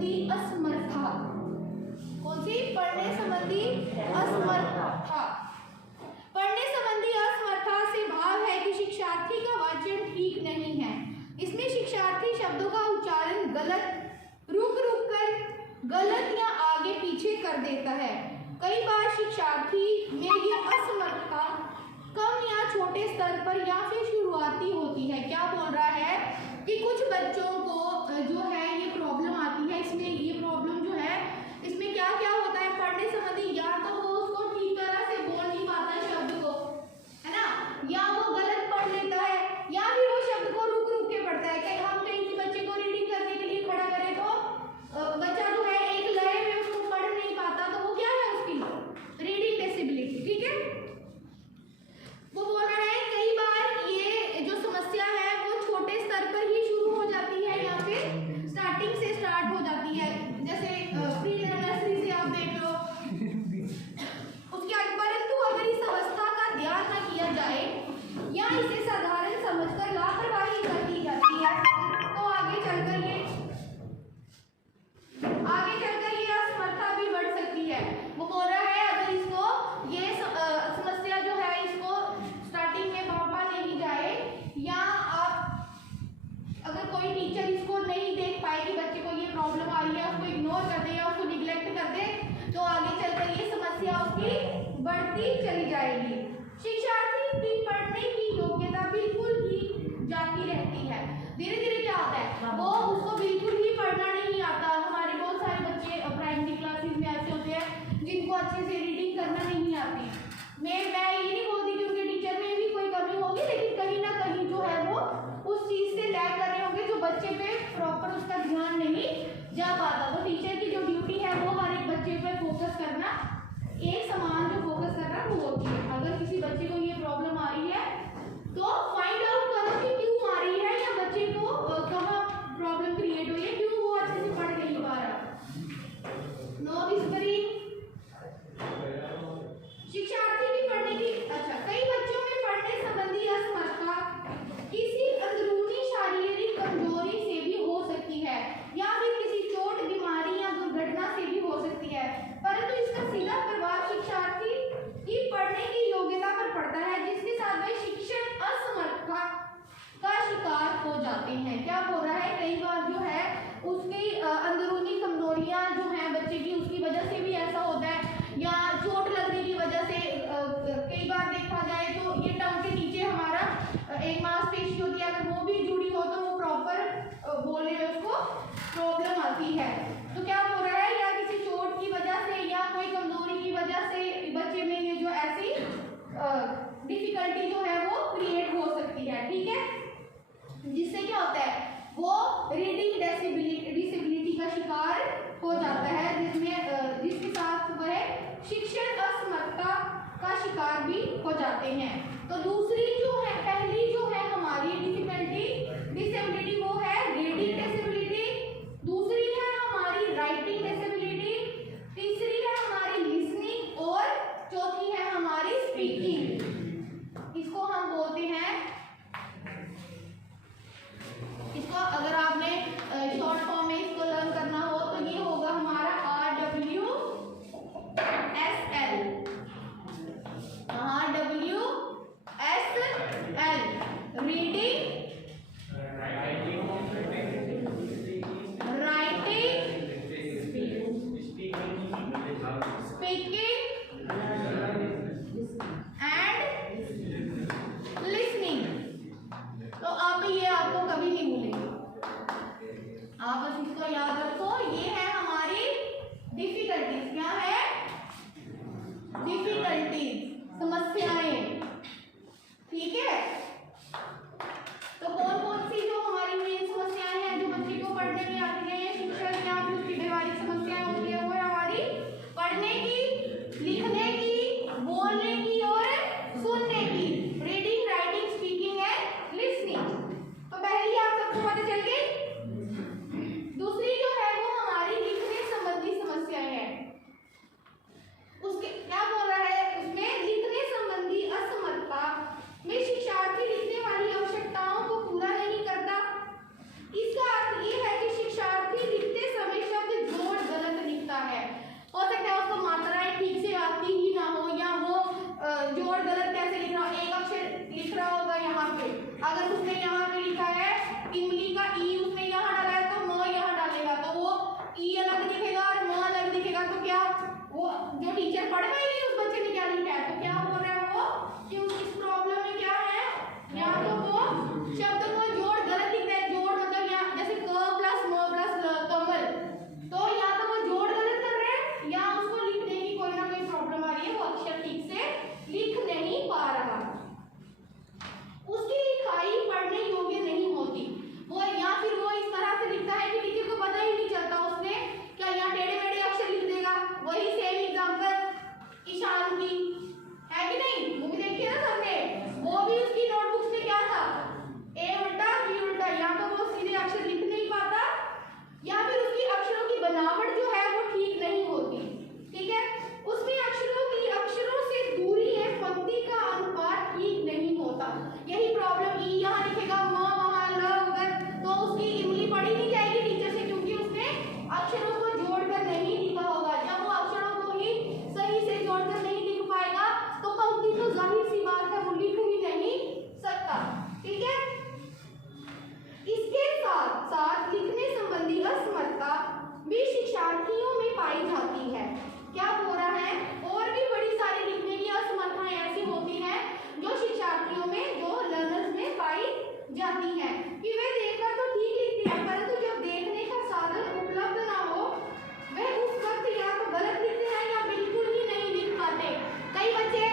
संबंधी असमर्था। कौन सी? पढ़ने संबंधी असमर्था। पढ़ने संबंधी असमर्था से भाव है कि शिक्षार्थी का वाचन ठीक नहीं है। इसमें शिक्षार्थी शब्दों का उच्चारण गलत, रुक रुक कर गलत या आगे पीछे कर देता है। कई बार शिक्षार्थी में ये असमर्थता कम या छोटे स्तर पर या फिर शुरुआती होती है। क्या बोल रहा है कि कुछ बच्चों को जो है ये प्रॉब्लम आती है। इसमें ये प्रॉब्लम जो है इसमें क्या क्या होता है, पढ़ने संबंधी या तो वो उसको ठीक तरह से बोल नहीं पाता है शब्द को, है ना, या वो गलत पढ़ लेता है, या फिर वो शब्द को रुक रुक के पढ़ता है। कहीं हम कहीं बच्चे को रीडिंग करने के लिए खड़ा करें तो बच्चा जो है एक लय में उसको पढ़ नहीं पाता, तो वो क्या है उसकी रीडिंग डिसेबिलिटी। ठीक है, वो बोल रहा है कई बार ये जो समस्या है वो छोटे स्तर पर ही शुरू हो जाती है या फिर स्टार्टिंग से स्टार्ट हो जाती है। जैसे प्री नर्सरी से आप देख लो, उसके आगे, परंतु अगर इस अवस्था का ध्यान न किया जाए या इसे साधारण समझकर लापरवाही कर दी जाती है तो आगे चलकर ये असमर्था भी बढ़ सकती है। वो बोल रहा है अगर इसको ये समस्या जो है इसको स्टार्टिंग में भापा नहीं जाए, या आप अगर कोई टीचर इसको नहीं देख पाए कि बच्चे को ये प्रॉब्लम आ रही है, उसको इग्नोर कर दे या उसको निग्लेक्ट कर दे, तो आगे चलकर ये समस्या उसकी बढ़ती चली जाएगी। शिक्षार्थी की पढ़ने की योग्यता बिल्कुल ही जाती रहती है। धीरे धीरे क्या होता है, वो उसको बिल्कुल ही पढ़ना नहीं आता। हमारे बहुत सारे बच्चे प्राइमरी क्लासेस में ऐसे होते हैं जिनको अच्छे से रीडिंग करना नहीं आती। मैं ये नहीं बोलती कि उनके टीचर में भी कोई कमी होगी, लेकिन कहीं ना कहीं जो है वो उस चीज से लैग कर रहे होंगे, जो बच्चे पे प्रॉपर उसका ध्यान नहीं जा पाता। तो टीचर की जो ड्यूटी है वो हर एक बच्चे पे फोकस करना, एक समान जो फोकस करना वो होती है। अगर किसी बच्चे को ये प्रॉब्लम आ रही है तो फाइंड आउट करो कि क्यों आ रही है, या बच्चे को कहाँ प्रॉब्लम क्रिएट हुई है, क्यों वो अच्छे से पढ़ नहीं पा रहा। No whispering. शिक्षार्थी की पढ़ने की, अच्छा, कई बच्चों में पढ़ने संबंधी असमर्थता किसी अंदरूनी शारीरिक कमजोरी से भी हो सकती है, या फिर किसी चोट, बीमारी या दुर्घटना से भी हो सकती है, परंतु इसका सीधा प्रभाव शिक्षार्थी की पढ़ने की योग्यता पर पड़ता है, जिसके साथ वे शिक्षण असमर्थता का शिकार हो जाते हैं। क्या हो रहा है, कई बार जो है उसकी अंदरूनी कमजोरियां जो हैं बच्चे की, उसकी वजह से भी ऐसा होता है, या चोट लगने की वजह से। कई बार देखा जाए तो ये टंग के नीचे हमारा एक मांसपेशी होती है, अगर वो भी जुड़ी हो तो वो प्रॉपर बोलने में उसको प्रॉब्लम आती है। तो क्या हो रहा है, या किसी चोट की वजह से या कोई कमजोरी की वजह से बच्चे में ये जो ऐसी डिफिकल्टी जो है वो क्रिएट हो सकती है। ठीक है, जिससे क्या होता है वो रीडिंग डिसेबिलिटी का शिकार हो जाता है, जिसके साथ वह शिक्षण असमर्थता का शिकार भी हो जाते हैं। तो दूसरी जो है, पहली जो है हमारी डिसेबिलिटी वो है रीडिंग डिसेबिलिटी, दूसरी है हमारी राइटिंग डिसेबिलिटी, तीसरी है हमारी लिसनिंग, और चौथी है हमारी स्पीकिंग। इसको हम बोलते हैं, इसको अगर आपने शॉर्ट फॉर्म में इसको लर्न करना हो तो ये होगा हमारा RWSL, reading, speaking and listening. तो आप ये आपको कभी नहीं भूलेंगे, आप बस इसको याद रखो। ये है हमारी डिफिकल्टीज। क्या है? डिफिकल्टीज, समस्याएं। ठीक है, तो कौन कौन सी जो हमारी मेन समस्याएं हैं जो बच्चे को पढ़ने में आती है, शिक्षक या फिर उसकी व्यवहारिक समस्याएं होती है, वो है हमारी पढ़ने की, लिखने की, बोलने की और सुनने की, reading, writing, speaking and listening. तो पहली आप सबको पता चल गई। दूसरी जो है वो हमारी उसने यहाँ पे लिखा है इमली का ई उसने यहाँ डाला है तो म यहाँ डालेगा तो वो ई अलग दिखेगा और म अलग दिखेगा, तो क्या वो जो टीचर पढ़ पाएगी उस बच्चे ने क्या लिखा है, तो क्या हो रहा है वो कि इस प्रॉब्लम में क्या है, या तो वो शब्द को जोड़ गलत लिखता है, जोड़ मतलब यहाँ जैसे क प्लस म प्लस ल कमल, तो या तो वो जोड़ गलत कर रहे हैं या उसको लिखने की कोई ना कोई प्रॉब्लम आ रही है, वो अक्षर ठीक से लिख नहीं पा रहा, उसकी लिखाई पढ़ने योग्य नहीं होती, वो या फिर वो इस तरह से लिखता है कि टीचर को पता ही नहीं चलता उसने क्या यहाँ टेढ़े मेढ़े अक्षर लिख देगा। वही सेम एग्जांपल ईशान की है कि नहीं, मूवी देखी है ना सबने, वो भी उसकी नोटबुक में क्या था ए उल्टा बी उल्टा, या तो वो सीधे अक्षर लिख नहीं पाता या फिर उसकी अक्षरों की बनावट जो है वो ठीक नहीं होती, ठीक है, उसमें अक्षरों से दूरी है, पंक्ति का अनुपात ठीक नहीं होता, यही प्रॉब्लम ई यहाँ लिखेगा म वहाँ ल उधर, तो उसकी इमली पढ़ी नहीं जाएगी टीचर से क्योंकि उसने अक्षरों को जोड़कर नहीं लिखा होगा, जब वो अक्षरों को ही सही से जोड़कर नहीं लिख पाएगा तो पंक्ति तो जाहिर सी बात है वो लिख ही नहीं सकता, ठीक है। इसके साथ साथ लिखने संबंधी असमर्थता भी शिक्षार्थियों में पाई जाती है, क्या हो रहा है, और भी बड़ी सारी लिखने की असमर्थताएं ऐसी होती हैं जो शिक्षार्थियों में जो लर्नर्स में पाई जाती हैं कि वे देखकर तो ठीक लिखते हैं परंतु जब देखने का साधन उपलब्ध ना हो वह उस वक्त या तो गलत लिखते हैं या बिल्कुल ही नहीं लिख पाते। कई बच्चे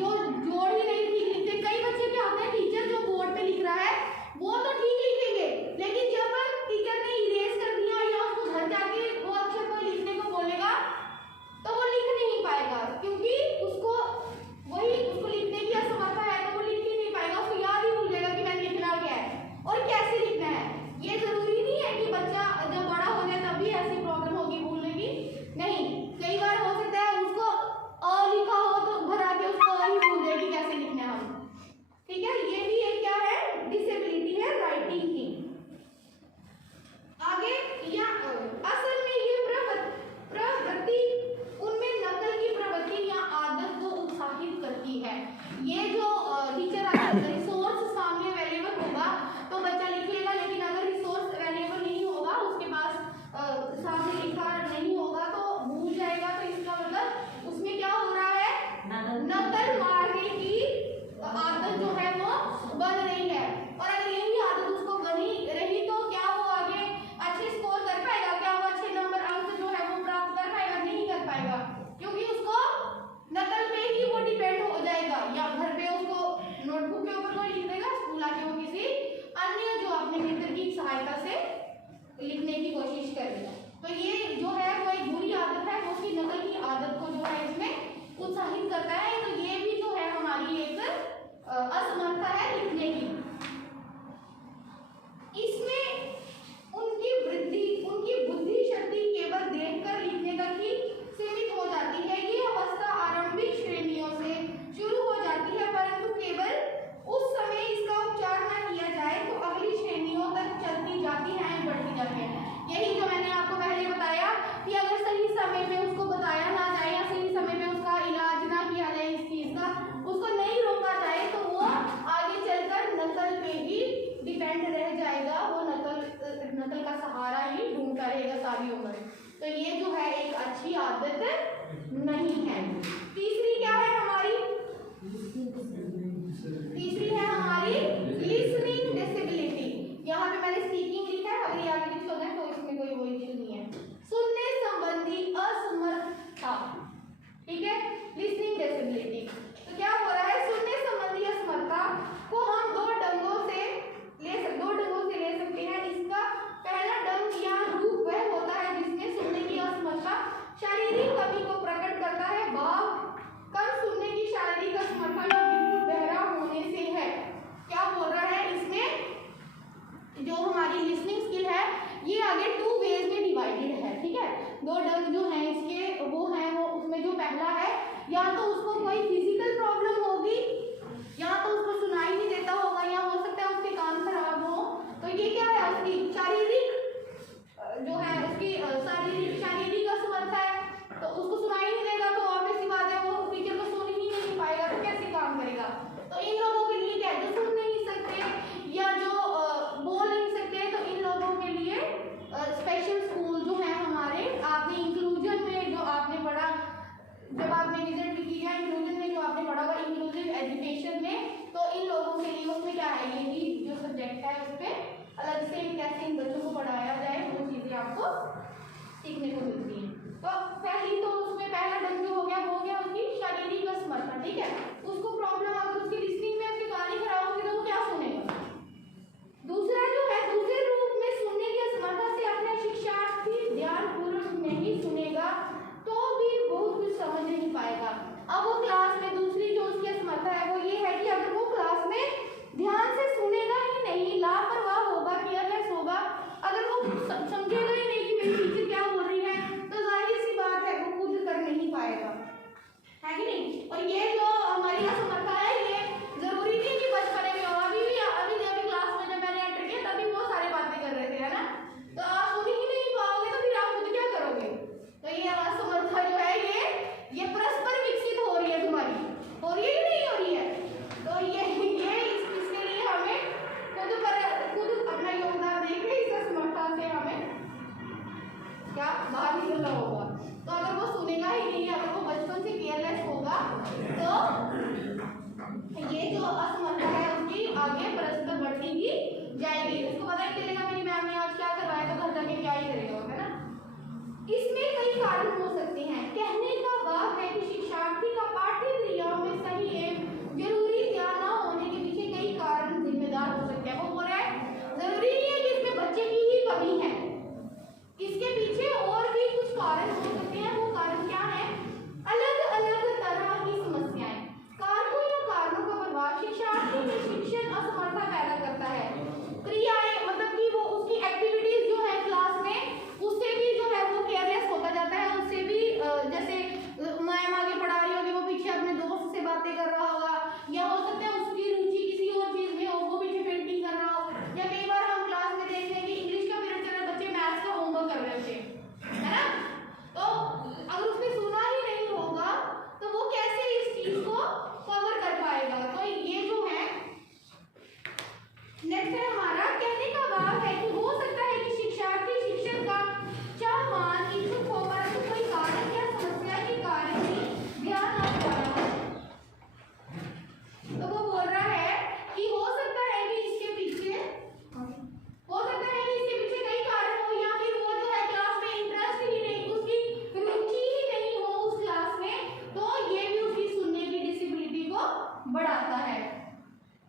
जो जोड़ ही नहीं ठीक लिखते, कई बच्चे क्या होते हैं टीचर जो बोर्ड पे लिख रहा है वो तो ठीक लिखेंगे लेकिन जब टीचर ने इरेज कर दिया या उसको घर जाके वो अक्षर को लिखने को बोलेगा तो वो लिख नहीं पाएगा क्योंकि उसको लिखने की असमर्थता है तो वो लिख ही नहीं पाएगा, उसको याद ही भूल जाएगा कि मैंने लिखना क्या है और कैसे लिखना है। ये जरूरी नहीं है कि बच्चा जब बड़ा हो जाए तभी ऐसी प्रॉब्लम होगी भूलने की, नहीं, कई बार हो सकता है उसको अ लिखा हो तो घर आके उसको अ ही भूल जाए कि कैसे लिखना है हम, ठीक है, ये भी एक क्या है डिसेबिलिटी है राइटिंग की। आगे या असल में ये प्रवृत्ति उनमें नकल की प्रवृत्ति या आदत को उत्साहित करती है। ये जो टीचर रिसोर्स सामने अवेलेबल होगा तो बच्चा लिख लेगा, लेकिन अगर रिसोर्स अवेलेबल नहीं होगा उसके पास सामने लिखा नहीं होगा तो भूल जाएगा, तो इसका मतलब उसमें क्या हो रहा है, नकल मारने की आदत जो है वो बन रही है, और अगर यही आदत उसको बनी रही तो क्या वो आगे अच्छे स्कोर कर पाएगा, क्या वो अच्छे नंबर अंक जो है वो प्राप्त कर पाएगा, नहीं कर पाएगा क्योंकि उसको नकल पे ही वो डिपेंड हो जाएगा, या घर पे उसको नोटबुक के ऊपर कोई लिख देगा, स्कूल आके वो किसी अन्य जो अपने मित्र की सहायता से लिखने की कोशिश करेगा, तो ये जो है वो एक बुरी आदत है, वो उसकी नकल की आदत को जो है इसमें उत्साहित करता है, तो ये भी जो है हमारी एक असमर्थता है लिखने की। इसमें उनकी बुद्धि शक्ति केवल देखकर लिखने तक ही सीमित हो जाती है, ये अवस्था आरंभिक श्रेणियों से शुरू हो जाती है परंतु केवल उस समय इसका उपचार न किया जाए तो अगली श्रेणियों तक चलती जाती है, बढ़ती जाती है। यही जो मैंने आपको पहले बताया कि अगर सही समय पे उसको बताया ना जाए या सही समय पे उसका इलाज ना किया जाए, इस चीज का उसको नहीं रोका जाए तो वो आगे चलकर नकल पे ही डिपेंड रह जाएगा, वो नकल का सहारा ही ढूंढता रहेगा सारी उम्र, तो ये जो है एक अच्छी आदत नहीं है। तीसरी क्या है हमारी, तीसरी है हमारी लिसनिंग डिसेबिलिटी, यहाँ पे मैंने स्पीकिंग लिखा है, अगर आगे कुछ होगा तो इसमें कोई वो इश्यू नहीं है। सुनने संबंधी असमर्थता, ठीक है, लिसनिंग डिसेबिलिटी, तो क्या हो रहा है, सुनने संबंधी असमर्थता को हम दो ढंगों से ले सकते हैं। इसका पहला ढंग या रूप वह होता है जिसमें सुनने की असमर्थता शारीरिक कमी को प्रकट करता है, भाव कम सुनने की शारीरिक असमर्थता या बिल्कुल बहरा होने से एजुकेशन में, तो इन लोगों के लिए उसमें क्या है, ये भी जो सब्जेक्ट है उस पर अलग से कैसे इन बच्चों को पढ़ाया जाए वो चीज़ें आपको सीखने को मिलती हैं। तो पहली तो उसमें पहला ढंग जो हो गया उसकी शारीरिक असमर्था, ठीक है। उसको प्रॉब्लम अगर उसकी लिसनिंग में उसकी गाली खराब होगी तो वो क्या सुनेगा। दूसरा जो है, दूसरे रूप में सुनने की असमर्था से अपने शिक्षार्थी ध्यानपूर्वक नहीं सुनेगा तो भी बहुत कुछ समझ नहीं पाएगा। अब वो क्लास में दूसरी जो उसकी असमर्था है वो ये है कि अगर वो क्लास में ध्यान से सुनेगा ही नहीं, लापरवाह होगा, केयरलेस होगा, अगर वो समझेगा ही नहीं कि मेरी टीचर क्या बोल रही है, तो जाहिर सी बात है वो खुद कर नहीं पाएगा, है कि नहीं। और ये जो हमारी असमर्था है ये जरूरी नहीं कि बचपन में हो, अभी क्लास में जब मैंने एंटर किया तभी बहुत सारी बातें कर रहे थे, है ना। तो आप सुन ही नहीं पाओगे तो फिर आप खुद क्या करोगे। तो ये असमर्था जो है ये परस्पर विकसित हो रही है, तुम्हारी हो रही है कि नहीं हो रही है। तो ये इसके लिए हमें खुद अपना योगदान देके इस असमर्था से हमें क्या बाहर निकलना होगा। तो अगर वो सुनेगा ही नहीं, अगर वो बचपन से केयरलेस होगा तो ये जो असमर्था है उसकी आगे परस्पर बढ़ती ही जाएगी। उसको पता ही चलेगा मेरी मैम ने आज क्या करवाया तो घर जाके क्या ही करेगा, है ना। इसमें कई कारण हो सकते हैं। कहने का भाव है कि शिक्षार्थी का पाठ्य क्रियाओं में सही एवं जरूरी ध्यान न होने के पीछे कई कारण जिम्मेदार हो सकते हैं। वो बोल रहा है जरूरी नहीं है कि इसमें बच्चे की ही कमी है, इसके पीछे और भी कुछ कारण हो सकते हैं। वो कारण क्या है, अलग अलग तरह की समस्याएं, कारकों या कारणों का प्रभाव शिक्षार्थी में शिक्षण असमर्था पैदा करता है। क्रियाएं मतलब कि वो उसकी एक्टिविटीज जो है क्लास में उससे भी जो है वो केयरलेस होता जाता है, उससे भी जैसे मैम आगे पढ़ा रही होगी वो पीछे अपने दोस्त से बातें कर रहा होगा, या हो सकता है उसकी रुचि किसी और चीज में हो, वो पीछे पेंटिंग कर रहा हो, या कई बार हम क्लास में देखते हैं कि इंग्लिश का पीरियड चल रहा है, बच्चे मैथ्स का होमवर्क कर रहे होते हैं, है ना। तो अगर उसने सुना ही नहीं होगा तो वो कैसे इस चीज को कवर कर पाएगा। तो ये जो है नेक्स्ट है हमारा, कहने का भाव है कि हो सकता है कि शिक्षार्थी शिक्षण का चाहवान इच्छुक हो परंतु कोई कारण या समस्या के कारण ही ध्यान न दे रहा हो। तो वो बोल रहा है कि हो सकता है कि इसके पीछे कई कारण हो, या फिर वो जो है क्लास में इंटरेस्ट ही नहीं, उसकी रुचि ही नहीं हो उस क्लास में, तो ये भी उसकी सुनने की डिसेबिलिटी को बढ़ाता है।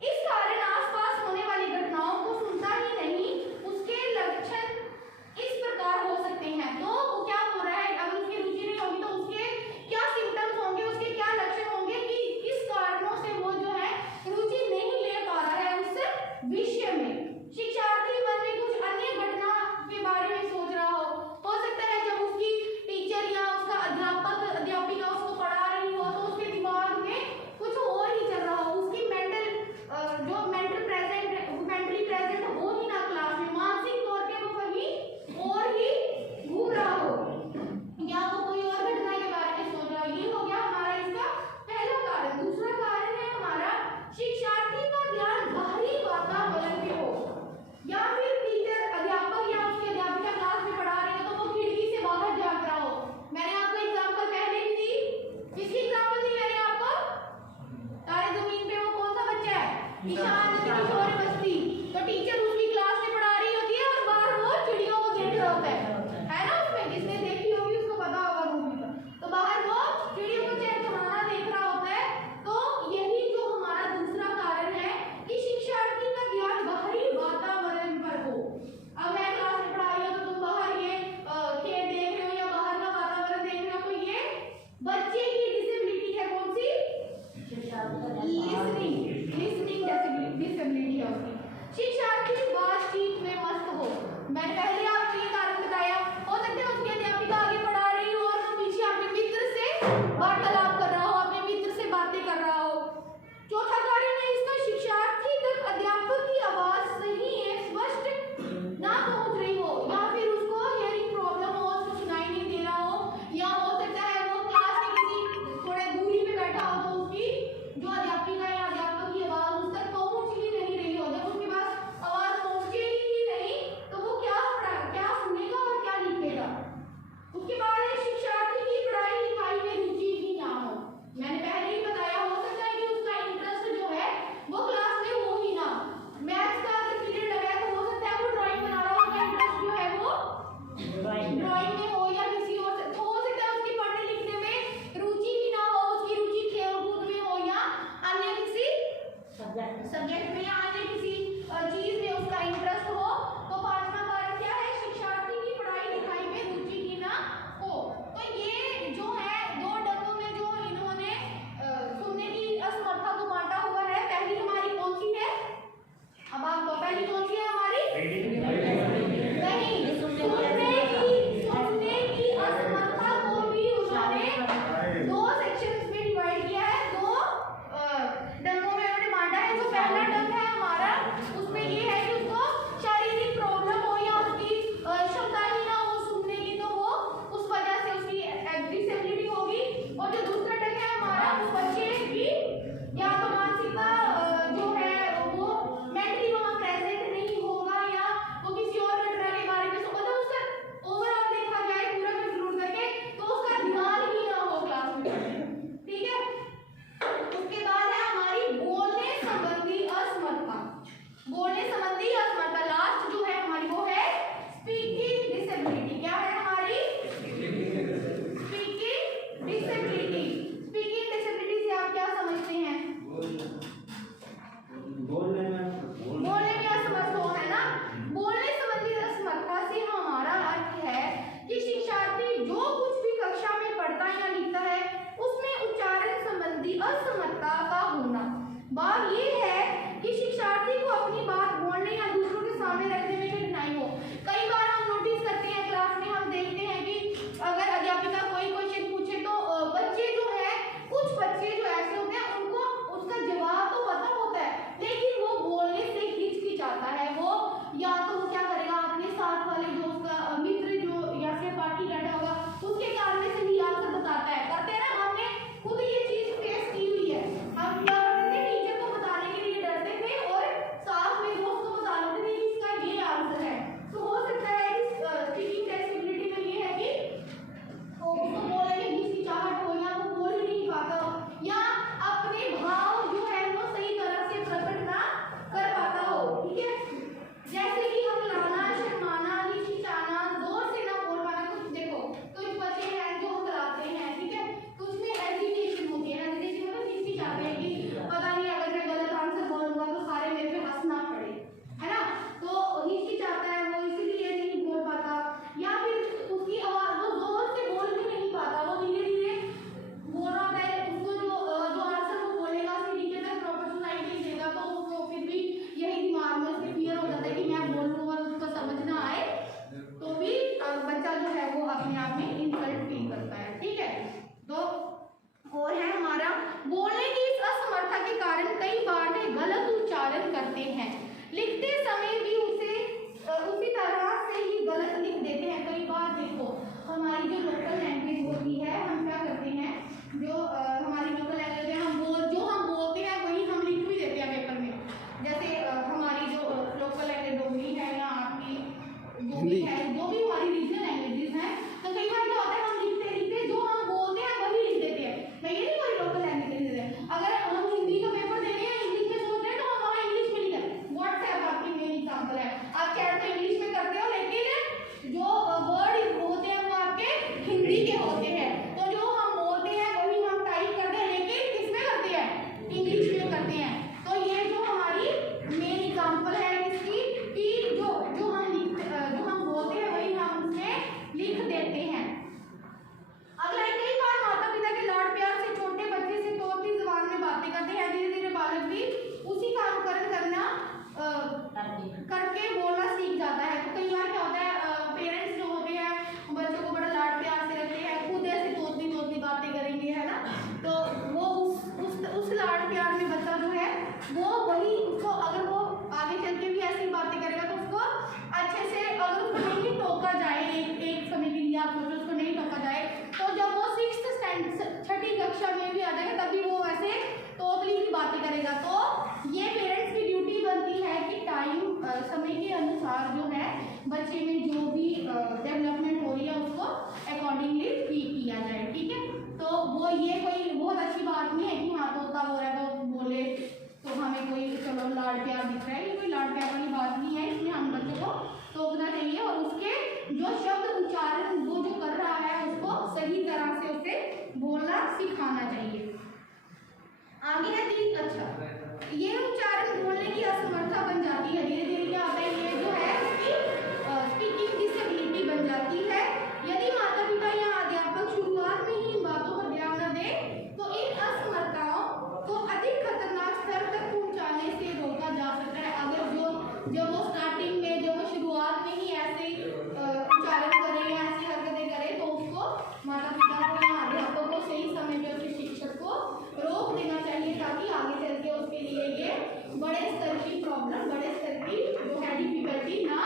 इस कारण आसपास होने वाली घटनाओं को सुनता ही नहीं, उसके लक्षण इस प्रकार हो सकते हैं। तो वो क्या हो रहा है, अगर उसकी रुचि नहीं होगी तो उसके क्या सिम्टम्स होंगे, उसके क्या लक्षण होंगे कि किस कारणों से वो जो है रुचि नहीं ले पा रहा है उस विषय में। शिक्षार्थी मन में कुछ अन्य घटना के बारे में सोच रहा हो सकता है जब उसकी टीचर या उसका अध्यापिका उसको पढ़ा रही हो तो उसके दिमाग में कुछ और ही चल रहा हो, उसकी मेंटली प्रेजेंट हो ही ना क्लास में, मानसिक तौर पे वो कहीं और ही घूम रहा हो, या वो कोई और घटना के बारे में सोच रहा हो। ये हो गया हमारा इसका पहला कारण। दूसरा कारण है हमारा, शिक्षार्थी का ध्यान बाहरी वातावरण पे हो, या फिर टीचर अध्यापक या उसके अध्यापिका क्लास में पढ़ा रहे हो तो वो खिड़की से बाहर झांक रहा हो। मैंने आपको एग्जांपल पहले भी दी, किसकी एग्जांपल दी मैंने आपको, तारे जमीन पे वो कौन सा बच्चा है, ईशान किशोर बस्ती। तो टीचर उसकी क्लास में पढ़ा रही होती है और बाहर वो चिड़ियों को देख रहा होता है ना। उसमें जिसने देखी होगी उसको पता होगा मूवी का, तो बाहर वो चिड़ियों को चहचहाना देख रहा होता है। तो यही जो हमारा दूसरा कारण है कि शिक्षार्थी का ध्यान बाहरी वातावरण पर हो। अब मैं क्लास में पढ़ा रही हूँ तो तुम बाहर ये खेल देख रहे हो या बाहर का वातावरण देख रहे हो, तो ये बच्चे की डिसेबिलिटी है, कौन सी, लिसनिंग डिसेबिलिटी है उसकी। शिक्षार्थी बातचीत में मस्त हो, मैंने पहले आपको ये कारण बताया। हो सकता है उसकी अध्यापिका आगे पढ़ा रही हो और वो पीछे अपने मित्र से वार्तालाप कर रहा हो, अपने मित्र से बातें कर रहा हो। चौथा कारण है इसका, शिक्षार्थी तक अध्यापक की आवाज सही है स्पष्ट ना पहुंच रही हो, या फिर उसको हियरिंग प्रॉब्लम हो, उसको सुनाई नहीं दे रहा हो, या हो सकता है वो क्लास में किसी थोड़े दूरी पे बैठा हो तो उसकी जो अध्यापिका या अध्यापक की आवाज उस तक पहुंच ही नहीं रही हो। जब उसके पास आवाज पहुंचेगी ही नहीं तो वो क्या सुनेगा और क्या लिखेगा। उसके बाद शिक्षार्थी की पढ़ाई लिखाई में रुचि ही ना हिंदी के होते हैं, तो जो हम बोलते हैं वही हम टाइप करते हैं, लेकिन किसमें करते हैं, इंग्लिश में करते हैं। तो ये जो हमारी मेन एग्जांपल है इसकी कि जो हम बोलते हैं वही हम उसमें लिख देते हैं। अगला है, कई बार माता पिता के लाड प्यार से छोटे बच्चे से तोतली जुबान में बातें करते हैं, धीरे धीरे बालक भी उसी का अनुकरण करके बोलना सीख जाता है। तो कई बार क्या होता है, पेरेंट्स जो होते हैं बच्चों को बड़ा लाड प्यार से रखते हैं, खुद ऐसे तोतली तोतली बातें करेंगे, है ना, तो वो उस लाड प्यार में बच्चा जो है वो वही उसको, अगर वो आगे चल के भी ऐसी बातें करेगा तो उसको अच्छे से, अगर उसको नहीं टोका जाए, एक समय के लिए आप सोचो उसको नहीं टोका जाए, तो जब वो 6th स्टैंडर्ड 6ठी कक्षा में भी आ जाएगा तभी वो ऐसे तोतली की बातें करेगा। तो ये पेरेंट्स की ड्यूटी बनती है कि टाइम समय के अनुसार जो है बच्चे में जो भी डेवलपमेंट हो रही है उसको अकॉर्डिंगली किया जाए, ठीक है। तो वो ये कोई बहुत अच्छी बात नहीं है कि हाँ तोता हो रहा है तो बोले तो हमें कोई चलो लाड प्यार दिख रहा है, ये कोई लाड प्यार वाली बात नहीं है। इसमें हम बच्चों को टोकना चाहिए और उसके जो शब्द उच्चारण वो जो कर रहा है उसको सही तरह से उसे बोलना सिखाना चाहिए। आगे है अच्छा, ये उच्चारण बोलने की असमर्था बन जाती है, धीरे धीरे क्या होता है, ये जो है उसकी स्पीकिंग डिसेबिलिटी बन जाती है। यदि माता पिता या अध्यापक शुरुआत में ही इन बातों पर ध्यान न दे तो इन असमर्थताओं को अधिक खतरनाक स्तर तक पहुंचाने से रोका जा सकता है। अगर जो वो स्टार्टिंग में, जो वो शुरुआत में ही ऐसे उच्चारण करे या ऐसी हरकतें करे तो उसको माता पिता को या अध्यापक को सही समय में उसके शिक्षक को रोक देना चाहिए, ताकि आगे चल के उसके लिए ये बड़े स्तर की प्रॉब्लम, बड़े स्तर की जो है डिफिकल्टी ना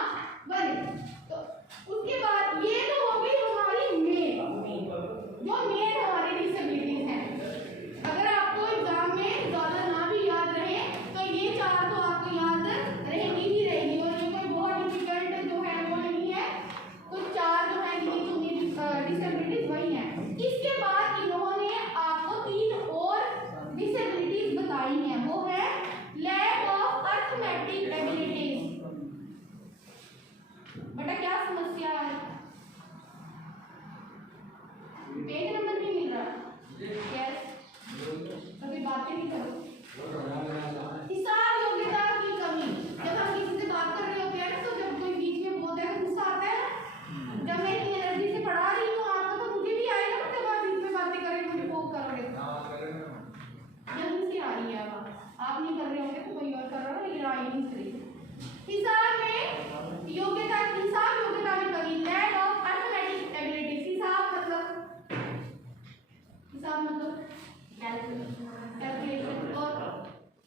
बने। तो उसके बाद ये तो हो गई हमारी मेन हमारी डिसेबिलिटीज हैं। अगर आपको एग्जाम में ज़्यादा ना भी याद रहे तो ये 4 तो आपको याद रहेंगी ही रहेंगी, और ये कोई बहुत डिफिकल्ट जो है वो नहीं है, कुछ 4 जो है ये डिसेबिलिटीज वही हैं। इसके बाद इन्होंने आपको 3 और डिसेबिलिटीज बताई हैं, वो है लैक ऑफ अर्थमेटिक एबिलिटीज। बेटा क्या समस्या है, पेज नंबर नहीं मिल रहा, यस कभी बातें नहीं करो। हिसाब योग्यता की कमी, जब हम किसी से बात कर रहे होते हैं ना तो जब कोई बीच में बोलता है गुस्सा आता है, जब मैं इतनी एनर्जी से पढ़ा रही हूँ आपको तो मुझे भी आएगा ना, जब आप बीच में बातें करेंगे मुझे पोक करोगे, जल्दी से आ रही है। अब आप नहीं कर रहे होंगे तो कोई और कर रहा है, लेकिन आ ही नहीं रही। हिसाब में योग्यता में कमी, लैक ऑफ अर्थमेटिक एबिलिटीज। हिसाब मतलब कैलकुलेशन और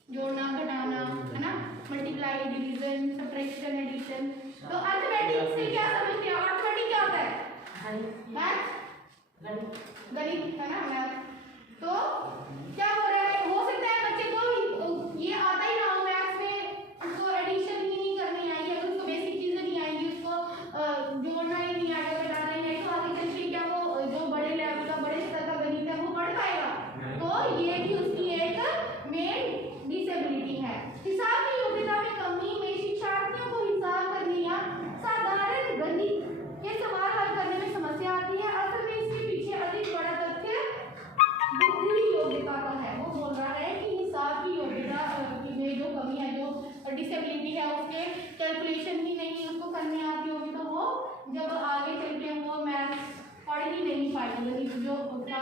जोड़ना घटाना, है ना, मल्टीप्लाई, डिवीजन, सब्ट्रैक्शन, एडिशन। तो अर्थमेटिक से क्या समझते हैं, अर्थमेटिक क्या होता है, मैथ, गणित, है ना, मैथ। तो क्या हो रहा है, हो सकता है बच्चे को ये आता ही ना हो, मैथ्स में उसको एडिशन ही नहीं करनी आएगी, अगर उसको बेसिक चीजें नहीं आएंगी, उसको जोड़ना ही नहीं आएगा, घटाना ही नहीं, तो आगे चल के क्या वो जो बड़े लेवल का, बड़े स्तर का गणित है वो पढ़ पाएगा। तो ये भी उसकी एक मेन डिसेबिलिटी है। हिसाब की योग्यता में कमी में शिक्षार्थियों को हिसाब करने या साधारण गणित के सवाल हल करने में समस्या आती है। असल में इसके पीछे अधिक बड़ा तथ्य बुद्धि योग्यता का है। वो बोल रहा है कि हिसाब की योग्यता में जो कमी है, जो डिसेबिलिटी है, उसके कैलकुलेशन ही नहीं उसको करने आती होगी तो वो जब आगे चल के वो मैथ्स पढ़ ही नहीं पाएगा, जो उसका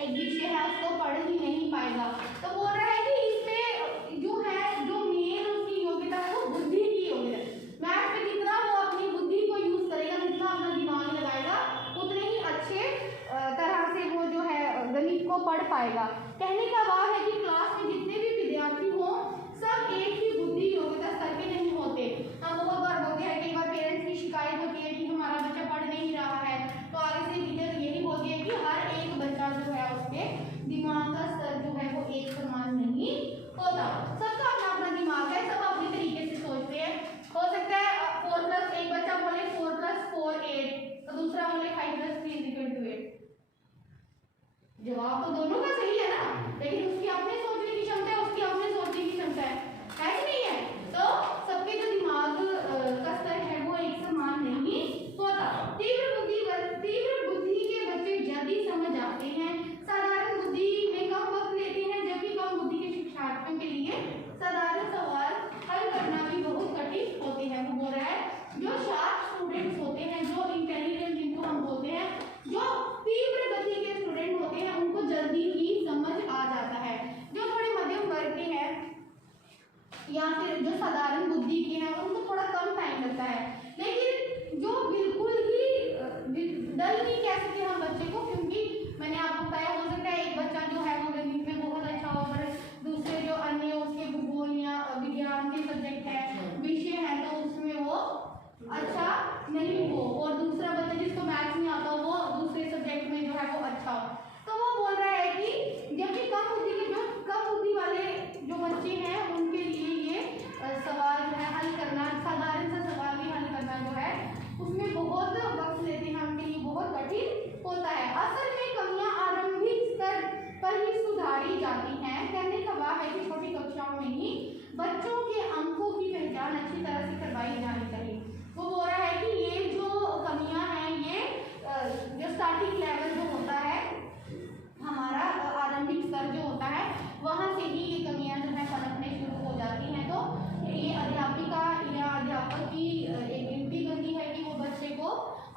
एक विषय है उसको पढ़ ही नहीं पाएगा। तो बोल रहा है कि इसमें जो है, जो मेन उसकी योग्यता है वो बुद्धि की योग्यता। मैथ में जितना वो अपनी बुद्धि को यूज करेगा, जितना अपना दिमाग लगाएगा, उतने ही अच्छे तरह से वो जो है गणित को पढ़ पाएगा। कहने का भाव है कि क्लास में जितने भी विद्यार्थी हों सब एक ही बुद्धि योग्यता स्तर के नहीं होते। हम बहुत बार बोलते हैं, कई बार पेरेंट्स की शिकायत होती है कि हमारा बच्चा पढ़ नहीं रहा है, तो आगे से टीचर यही बोलती है कि हर एक बच्चा जो है उसके दिमाग का स्तर जो है वो एक समान नहीं होता, सबका अपना अपना दिमाग है, सब अपने तरीके से सोचते हैं। हो सकता है 4+ एक बच्चा बोले 4+4 8, तो दूसरा बोले 5+3 = 8। जवाब तो दोनों का सही है ना, लेकिन उसकी अपने सोचने की क्षमता है, उसकी अपने सोचने की क्षमता है कि नहीं है। तो सबके जो दिमाग का स्तर है वो एक समान नहीं होता। तीव्र बुद्धि नहीं कह सकते हम बच्चे को, क्योंकि मैंने आपको बताया हो सकता है एक बच्चा जो है वो गणित में बहुत अच्छा हो, पर दूसरे जो अन्य उसके भूगोल या विज्ञान के सब्जेक्ट है, विषय है, तो उसमें वो अच्छा नहीं हो, और दूसरा बच्चा जिसको मैथ्स नहीं आता वो दूसरे सब्जेक्ट में जो है वो अच्छा हो। तो वो बोल रहा है कि जबकि कम बुद्धि वाले जो बच्चे हैं उनके लिए ये सवाल जो है हल करना, साधारण सा सवाल भी हल करना जो है उसमें बहुत वक्त लेते हैं, उनके लिए बहुत कठिन होता है। असल में कमियां आरंभिक स्तर पर ही सुधारी जाती हैं। कहने का भाव है कि छोटी कक्षाओं में ही बच्चों के अंकों की पहचान अच्छी तरह से करवाई जानी चाहिए। वो बोल रहा है कि ये जो कमियां हैं ये जो स्टार्टिंग लेवल जो होता है हमारा आरंभिक स्तर जो होता है वहाँ से ही ये कमियां जो है पनपने शुरू हो जाती हैं। तो ये अध्यापिका या अध्यापक की एक ड्यूटी बनती है कि वो बच्चे को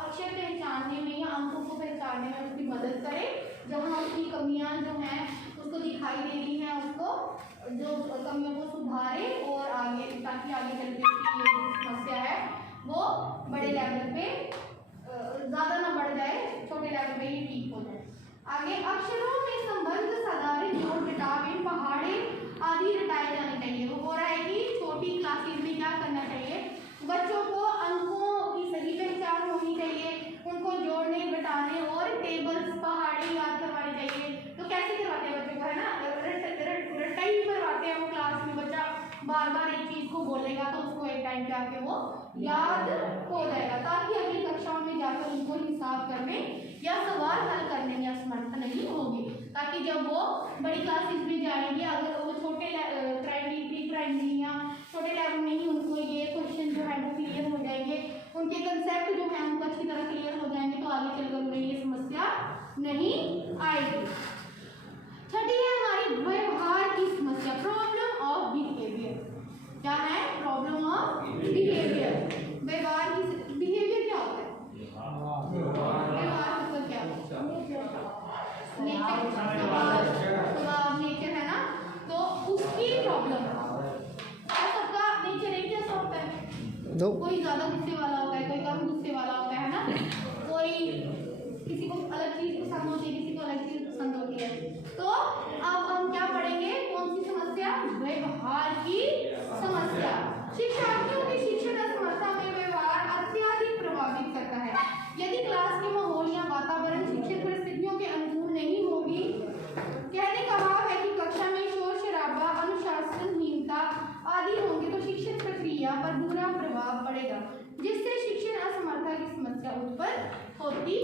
अक्षर पहचानने में या अंकों को पहचानने में उसकी मदद करे, जहाँ उसकी कमियां जो हैं उसको दिखाई दे रही हैं उसको जो कमियों को सुधारे, और आगे ताकि आगे चल के उसकी ये समस्या है वो बड़े लेवल पे ज़्यादा ना बढ़ जाए, छोटे लेवल पे ही ठीक हो जाए। आगे अक्षरों में संबंध साधारण जोड़ घटाव पहाड़े आदि रटाए जाने चाहिए। वो बोल रहा है कि छोटी क्लासेस में क्या करना चाहिए, बच्चों को अंकों की सही पहचान होनी चाहिए, उनको जोड़ने घटाने और टेबल्स पहाड़े याद करवाने चाहिए। तो कैसे करवाते हैं बच्चों को, है ना, रटाई करवाते हैं वो क्लास में, बच्चा बार बार एक चीज को बोलेगा तो उसको एक टाइम पे आके वो याद हो जाएगा, ताकि अगली कक्षाओं में जाकर उनको हिसाब करने या सवाल हल करने में असमर्थ नहीं होगी, ताकि जब वो बड़ी क्लासेस में जाएंगे, अगर वो छोटे प्राइमरी प्री प्राइमरी या छोटे लेवल में ही उनको ये क्वेश्चन जो है वो क्लियर हो जाएंगे, उनके कंसेप्ट जो है उनको अच्छी तरह क्लियर हो जाएंगे, तो आगे चलकर उन्हें ये समस्या नहीं आएगी। छठी है हमारी व्यवहार की समस्या, प्रॉब्लम ऑफ बिहेवियर। क्या है प्रॉब्लम ऑफ बिहेवियर? व्यवहार की बिहेवियर क्या होता है? व्यवहार मतलब क्या होता है? नेचर है ना, तो उसकी प्रॉब्लम। सबका नेचर एक जैसा होता है, कोई ज्यादा गुस्से वाला होता है, कोई कम गुस्से वाला होता है ना, कोई किसी को अलग चीज पसंद होती है, किसी को अलग चीज पसंद होती है। तो अब हम क्या पढ़ेंगे, कौन सी समस्या? व्यवहार की समस्या। शिक्षार्थियों की शिक्षण असमर्थता में व्यवहार अत्यधिक प्रभावित करता है। यदि क्लास के माहौल या वातावरण शिक्षण परिस्थितियों के अनुकूल नहीं होगी, कहने का भाव है कि कक्षा में शोर शराबा, अनुशासनहीनता आदि होंगे, तो शिक्षण प्रक्रिया पर बुरा प्रभाव पड़ेगा, जिससे शिक्षण असमर्थता की समस्या उत्पन्न होती